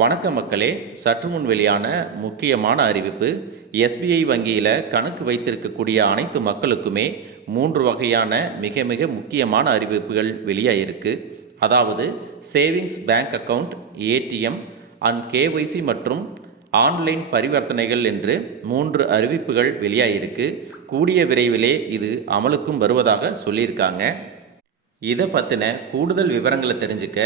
வணக்கம் மக்களே, சற்று முன் வெளியான முக்கியமான அறிவிப்பு. எஸ்பிஐ வங்கியில் கணக்கு வைத்திருக்கக்கூடிய அனைத்து மக்களுக்குமே 3 வகையான மிக மிக முக்கியமான அறிவிப்புகள் வெளியாகிருக்கு. அதாவது savings bank account, ATM and KYC மற்றும் ஆன்லைன் பரிவர்த்தனைகள் என்று 3 அறிவிப்புகள் வெளியாகிருக்கு. கூடிய விரைவிலே இது அமலுக்கும் வருவதாக சொல்லியிருக்காங்க. இதை பற்றின கூடுதல் விவரங்களை தெரிஞ்சுக்க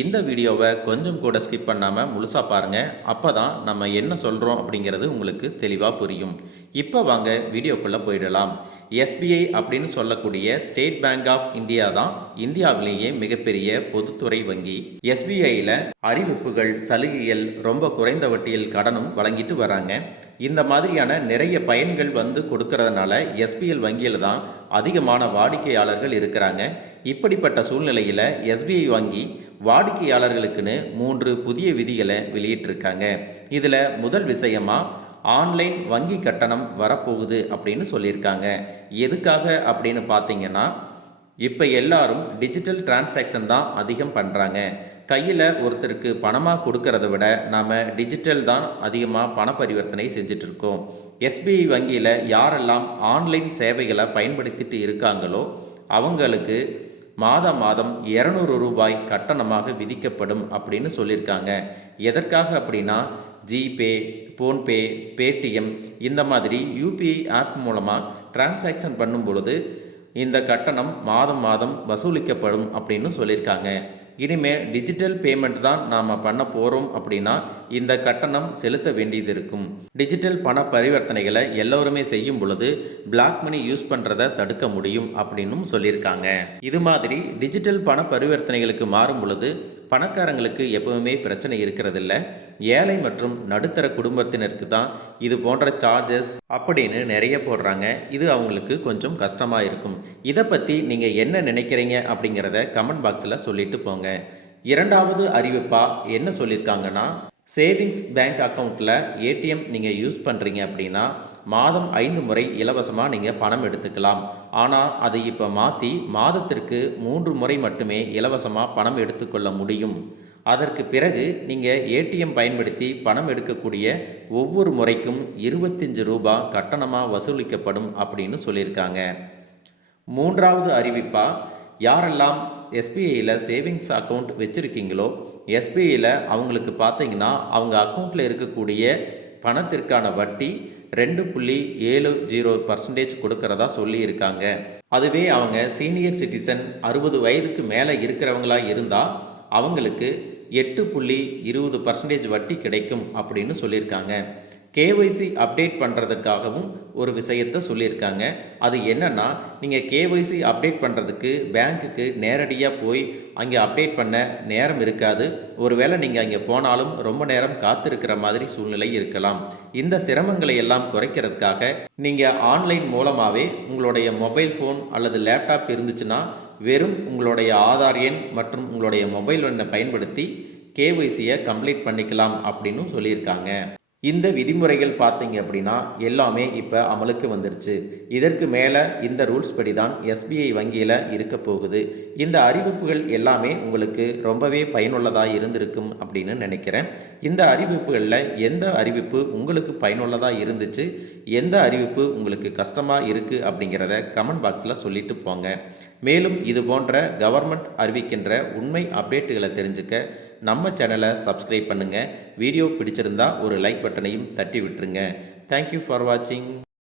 இந்த வீடியோவை கொஞ்சம் கூட ஸ்கிப் பண்ணாமல் முழுசாக பாருங்கள். அப்போ தான் நம்ம என்ன சொல்கிறோம் அப்படிங்கிறது உங்களுக்கு தெளிவாக புரியும். இப்போ வாங்க வீடியோக்குள்ளே போயிடலாம். எஸ்பிஐ அப்படின்னு சொல்லக்கூடிய ஸ்டேட் பேங்க் ஆஃப் இந்தியா தான் இந்தியாவிலேயே மிகப்பெரிய பொதுத்துறை வங்கி. எஸ்பிஐயில் அறிவிப்புகள், சலுகைகள், ரொம்ப குறைந்த வட்டியில் கடனும் வழங்கிட்டு வராங்க. இந்த மாதிரியான நிறைய பயன்கள் வந்து கொடுக்கறதுனால எஸ்பிஎல் வங்கியில் தான் அதிகமான வாடிக்கையாளர்கள் இருக்கிறாங்க. இப்படிப்பட்ட சூழ்நிலையில் எஸ்பிஐ வங்கி வாடிக்கையாளர்களுக்குன்னு 3 புதிய விதிகளை வெளியிட்டிருக்காங்க. இதில் முதல் விஷயமாக ஆன்லைன் வங்கி கட்டணம் வரப்போகுது அப்படின்னு சொல்லியிருக்காங்க. எதுக்காக அப்படின்னு பார்த்தீங்கன்னா, இப்போ எல்லாரும் டிஜிட்டல் டிரான்சாக்ஷன் தான் அதிகம் பண்ணுறாங்க. கையில் ஒருத்தருக்கு பணமாக கொடுக்கறத விட நாம் டிஜிட்டல் தான் அதிகமாக பண பரிவர்த்தனை செஞ்சிட்ருக்கோம். எஸ்பிஐ வங்கியில் யாரெல்லாம் ஆன்லைன் சேவைகளை பயன்படுத்திட்டு இருக்காங்களோ அவங்களுக்கு மாதம் 200 ரூபாய் கட்டணமாக விதிக்கப்படும் அப்படின்னு சொல்லியிருக்காங்க. எதற்காக அப்படின்னா, ஜிபே, ஃபோன்பே, பேடிஎம் இந்த மாதிரி யூபிஐ ஆப் மூலமாக டிரான்சாக்ஷன் பண்ணும் பொழுது இந்த கட்டணம் மாதம் வசூலிக்கப்படும் அப்படின்னு சொல்லியிருக்காங்க. இனிமேல் டிஜிட்டல் பேமெண்ட் தான் நாம் பண்ண போகிறோம் அப்படின்னா இந்த கட்டணம் செலுத்த வேண்டியது இருக்கும். டிஜிட்டல் பண பரிவர்த்தனைகளை எல்லோருமே செய்யும் பொழுது பிளாக் மணி யூஸ் பண்ணுறதை தடுக்க முடியும் அப்படின்னும் சொல்லியிருக்காங்க. இது மாதிரி டிஜிட்டல் பண பரிவர்த்தனைகளுக்கு மாறும் பொழுது பணக்காரங்களுக்கு எப்பவுமே பிரச்சனை இருக்கிறதில்ல. ஏழை மற்றும் நடுத்தர குடும்பத்தினருக்கு தான் இது போன்ற சார்ஜஸ் அப்படின்னு நிறைய போடுறாங்க. இது அவங்களுக்கு கொஞ்சம் கஷ்டமாக இருக்கும். இதை பற்றி நீங்கள் என்ன நினைக்கிறீங்க அப்படிங்கிறத கமெண்ட் பாக்ஸில் சொல்லிட்டு போங்க. இரண்டாவது அறிவிப்பாக என்ன சொல்லியிருக்காங்கன்னா, சேவிங்ஸ் பேங்க் அக்கௌண்ட்டில் ஏடிஎம் நீங்கள் யூஸ் பண்ணுறீங்க அப்படின்னா மாதம் 5 முறை இலவசமாக நீங்கள் பணம் எடுத்துக்கலாம். ஆனால் அதை இப்போ மாற்றி மாதத்திற்கு 3 முறை மட்டுமே இலவசமாக பணம் எடுத்துக்கொள்ள முடியும். அதற்கு பிறகு நீங்கள் ஏடிஎம் பயன்படுத்தி பணம் எடுக்கக்கூடிய ஒவ்வொரு முறைக்கும் 25 ரூபாய் கட்டணமாக வசூலிக்கப்படும் அப்படின்னு சொல்லியிருக்காங்க. மூன்றாவது அறிவிப்பாக யாரெல்லாம் எஸ்பிஐயில் சேவிங்ஸ் அக்கௌண்ட் வச்சுருக்கீங்களோ எஸ்பிஐயில் அவங்களுக்கு பார்த்தீங்கன்னா அவங்க அக்கௌண்ட்டில் இருக்கக்கூடிய பணத்திற்கான வட்டி 2.70% கொடுக்கறதா சொல்லியிருக்காங்க. அதுவே அவங்க சீனியர் சிட்டிசன் 60 வயதுக்கு மேலே இருக்கிறவங்களாக இருந்தால் அவங்களுக்கு 8.20% வட்டி கிடைக்கும் அப்படின்னு சொல்லியிருக்காங்க. கேஒய்சி அப்டேட் பண்ணுறதுக்காகவும் ஒரு விஷயத்தை சொல்லியிருக்காங்க. அது என்னென்னா, நீங்கள் கேஒய்சி அப்டேட் பண்ணுறதுக்கு பேங்க்குக்கு நேரடியாக போய் அங்கே அப்டேட் பண்ண நேரம் இருக்காது. ஒருவேளை நீங்கள் அங்கே போனாலும் ரொம்ப நேரம் காத்திருக்கிற மாதிரி சூழ்நிலை இருக்கலாம். இந்த சிரமங்களை எல்லாம் குறைக்கிறதுக்காக நீங்கள் ஆன்லைன் மூலமாகவே உங்களுடைய மொபைல் ஃபோன் அல்லது லேப்டாப் இருந்துச்சுன்னா வெறும் உங்களுடைய ஆதார் எண் மற்றும் உங்களுடைய மொபைல் எண்ணை பயன்படுத்தி கேஒய்சியை கம்ப்ளீட் பண்ணிக்கலாம் அப்படின்னு சொல்லியிருக்காங்க. இந்த விதிமுறைகள் பார்த்தீங்க அப்படின்னா எல்லாமே இப்போ அமலுக்கு வந்துருச்சு. இதற்கு மேலே இந்த ரூல்ஸ் படி தான் எஸ்பிஐ வங்கியில் இருக்க போகுது. இந்த அறிவிப்புகள் எல்லாமே உங்களுக்கு ரொம்பவே பயனுள்ளதாக இருந்திருக்கும் அப்படின்னு நினைக்கிறேன். இந்த அறிவிப்புகளில் எந்த அறிவிப்பு உங்களுக்கு பயனுள்ளதாக இருந்துச்சு, எந்த அறிவிப்பு உங்களுக்கு கஷ்டமாக இருக்குது அப்படிங்கிறத கமெண்ட் பாக்ஸில் சொல்லிட்டு போங்க. மேலும் இது போன்ற கவர்மெண்ட் அறிவிக்கின்ற உண்மை அப்டேட்டுகளை தெரிஞ்சுக்க நம்ம சேனலை சப்ஸ்கிரைப் பண்ணுங்கள். வீடியோ பிடிச்சிருந்தா ஒரு லைக் பட்டனையும் தட்டி விட்டுருங்க. தேங்க்யூ ஃபார் வாட்சிங்.